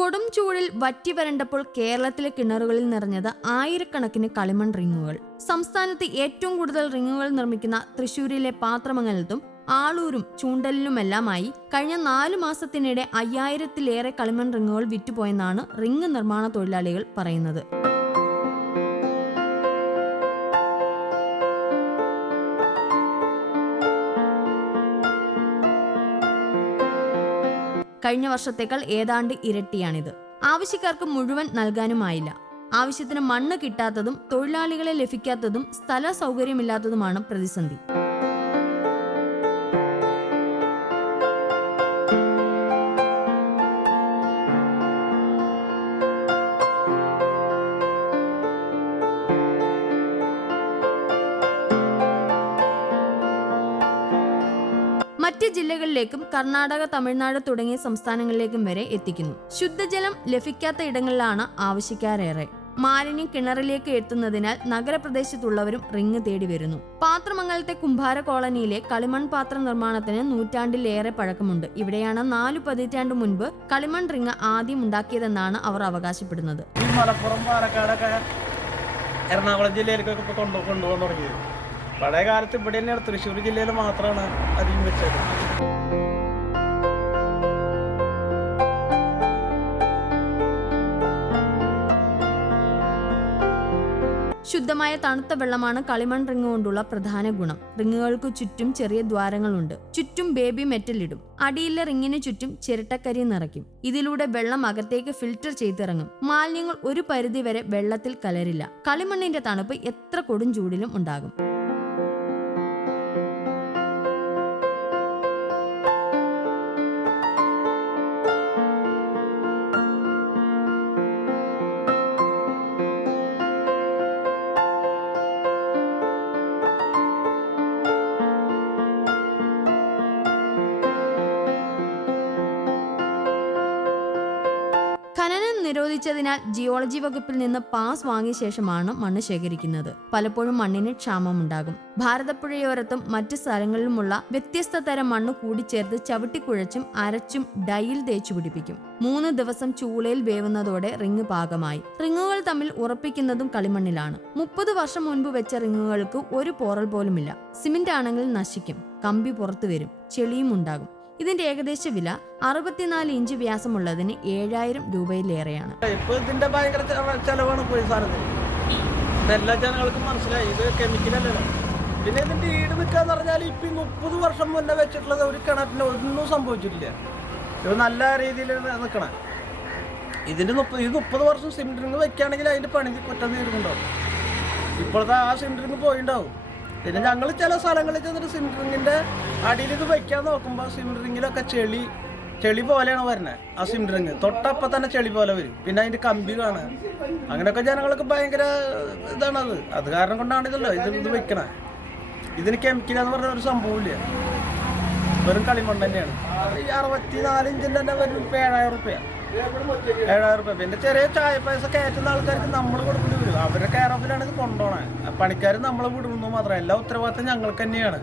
കൊടും ചൂടിൽ വറ്റി വരണ്ടപ്പോൾ കേരളത്തിലെ കിണറുകളിൽ നിറഞ്ഞത് ആയിരക്കണക്കിന് കളിമൺ റിങ്ങുകൾ. സംസ്ഥാനത്ത് ഏറ്റവും കൂടുതൽ റിങ്ങുകൾ നിർമ്മിക്കുന്ന തൃശൂരിലെ പാത്രമംഗലത്തും ആളൂരും ചൂണ്ടലിലുമെല്ലാമായി കഴിഞ്ഞ നാലു മാസത്തിനിടെ അയ്യായിരത്തിലേറെ കളിമൺ റിങ്ങുകൾ വിറ്റുപോയെന്നാണ് റിങ് നിർമ്മാണ തൊഴിലാളികൾ പറയുന്നത്. കഴിഞ്ഞ വർഷത്തേക്കാൾ ഏതാണ്ട് ഇരട്ടിയാണിത്. ആവശ്യക്കാർക്ക് മുഴുവൻ നൽകാനുമായില്ല. ആവശ്യത്തിന് മണ്ണ് കിട്ടാത്തതും തൊഴിലാളികളെ ലഭിക്കാത്തതും സ്ഥല സൗകര്യമില്ലാത്തതുമാണ് പ്രതിസന്ധി. മറ്റ് ജില്ലകളിലേക്കും കർണാടക തമിഴ്നാട് തുടങ്ങിയ സംസ്ഥാനങ്ങളിലേക്കും വരെ എത്തിക്കുന്നു. ശുദ്ധജലം ലഭിക്കാത്ത ഇടങ്ങളിലാണ് ആവശ്യക്കാരേറെ. മാലിന്യം കിണറിലേക്ക് എത്തുന്നതിനാൽ നഗരപ്രദേശത്തുള്ളവരും റിങ് തേടി വരുന്നു. പാത്രമംഗലത്തെ കുംഭാര കോളനിയിലെ കളിമൺ പാത്ര നിർമ്മാണത്തിന് നൂറ്റാണ്ടിലേറെ പഴക്കമുണ്ട്. ഇവിടെയാണ് നാലു പതിറ്റാണ്ട് മുൻപ് കളിമൺ റിങ് ആദ്യം ഉണ്ടാക്കിയതെന്നാണ് അവർ അവകാശപ്പെടുന്നത്. മലപ്പുറം എറണാകുളം ജില്ലയിലേക്കൊക്കെ കൊണ്ടുപോകാൻ തുടങ്ങിയത്. പഴയ കാലത്ത് ഇവിടെ തന്നെയാണ്. തൃശ്ശൂർ ജില്ലയിൽ മാത്രമാണ് അധികം വെച്ചത്. ശുദ്ധമായ തണുത്ത വെള്ളമാണ് കളിമൺ റിങ് കൊണ്ടുള്ള പ്രധാന ഗുണം. റിങ്ങുകൾക്ക് ചുറ്റും ചെറിയ ദ്വാരങ്ങളുണ്ട്. ചുറ്റും ബേബി മെറ്റൽ ഇടും. അടിയിലെ റിങ്ങിന് ചുറ്റും ചിരട്ടക്കരി നിറയ്ക്കും. ഇതിലൂടെ വെള്ളം അകത്തേക്ക് ഫിൽറ്റർ ചെയ്തിറങ്ങും. മാലിന്യങ്ങൾ ഒരു പരിധി വരെ വെള്ളത്തിൽ കലരില്ല. കളിമണ്ണിന്റെ തണുപ്പ് എത്ര കൊടും ചൂടിലും ഉണ്ടാകും. നിരോധിച്ചതിനാൽ ജിയോളജി വകുപ്പിൽ നിന്ന് പാസ് വാങ്ങിയ ശേഷമാണ് മണ്ണ് ശേഖരിക്കുന്നത്. പലപ്പോഴും മണ്ണിന് ക്ഷാമമുണ്ടാകും. ഭാരതപ്പുഴയോരത്തും മറ്റ് സ്ഥലങ്ങളിലുമുള്ള വ്യത്യസ്ത തരം മണ്ണ് കൂടിച്ചേർത്ത് ചവിട്ടിക്കുഴച്ചും അരച്ചും ഡൈയിൽ തേച്ചു പിടിപ്പിക്കും. മൂന്ന് ദിവസം ചൂളയിൽ വേവുന്നതോടെ റിങ് പാകമായി. റിങ്ങുകൾ തമ്മിൽ ഉറപ്പിക്കുന്നതും കളിമണ്ണിലാണ്. മുപ്പത് വർഷം മുൻപ് വെച്ച റിങ്ങുകൾക്ക് ഒരു പോറൽ പോലുമില്ല. സിമെന്റ് ആണെങ്കിൽ നശിക്കും. കമ്പി പുറത്തു വരും. ചെളിയും ഉണ്ടാകും. ഇതിന്റെ ഏകദേശ വില അറുപത്തിനാല് ഇഞ്ച് വ്യാസമുള്ളതിന് ഏഴായിരം രൂപയിലേറെയാണ്. ഇപ്പൊ ഇതിന്റെ ഭയങ്കര ചെലവാണ് പോയി സാധനത്തിന്. എല്ലാ ജനങ്ങൾക്കും മനസ്സിലായി. ഇത് കെമിക്കലല്ലല്ലോ പിന്നെ ഇതിന്റെ ഈട് നിൽക്കാന്ന് പറഞ്ഞാൽ ഇപ്പൊ മുപ്പത് വർഷം മുന്നേ വെച്ചിട്ടുള്ളത് ഒരു കിണറ്റിന് ഒന്നും സംഭവിച്ചിട്ടില്ല. ഇത് നല്ല രീതിയിൽ നിൽക്കണേ ഇതിന്റെ മുപ്പത് ഇത് മുപ്പത് വർഷം സിലിണ്ടറിങ് വെക്കുകയാണെങ്കിൽ അതിന്റെ പണി കുറ്റം തീരുന്നുണ്ടാവും. ഇപ്പോഴത്തെ ആ സിലിണ്ടറിങ് പോയിണ്ടാവും. പിന്നെ ഞങ്ങൾ ചില സ്ഥലങ്ങളിൽ ചെന്നിട്ട് സിലിണ്ടറിങ്ങിന്റെ അടിയിൽ ഇത് വെക്കാൻ നോക്കുമ്പോൾ സിലിണ്ടറിങ്ങിലൊക്കെ ചെളി ചെളി പോലെയാണ് വരുന്നത് ആ സിലിണ്ടറിങ് തൊട്ടപ്പ തന്നെ ചെളി പോലെ വരും. പിന്നെ അതിന്റെ കമ്പി കാണാൻ. അങ്ങനെയൊക്കെ ജനങ്ങൾക്ക് ഭയങ്കര ഇതാണത് അത്. കാരണം കൊണ്ടാണ് ഇതല്ലോ ഇത് ഇത് വെക്കണേ. ഇതിന് കെമിക്കൽ എന്ന് പറഞ്ഞ ഒരു സംഭവമില്ല വെറും കളിമണ്ണ് തന്നെയാണ്. അറുപത്തി ഇഞ്ചിന്റെ തന്നെ വരും. ഏഴായിരം റുപ്യ ഏഴായിരം രൂപ പിന്നെ ചെറിയ ചായ പൈസ കയറ്റുന്ന ആൾക്കാർക്ക് നമ്മൾ കൊടുക്കേണ്ടി വരും. അവരുടെ കെയർ ഓഫിലാണ് ഇത് കൊണ്ടുപോകണേ പണിക്കാർ നമ്മൾ വിടുന്നു മാത്രമല്ല എല്ലാ ഉത്തരവാദിത്തം ഞങ്ങൾക്ക് തന്നെയാണ്.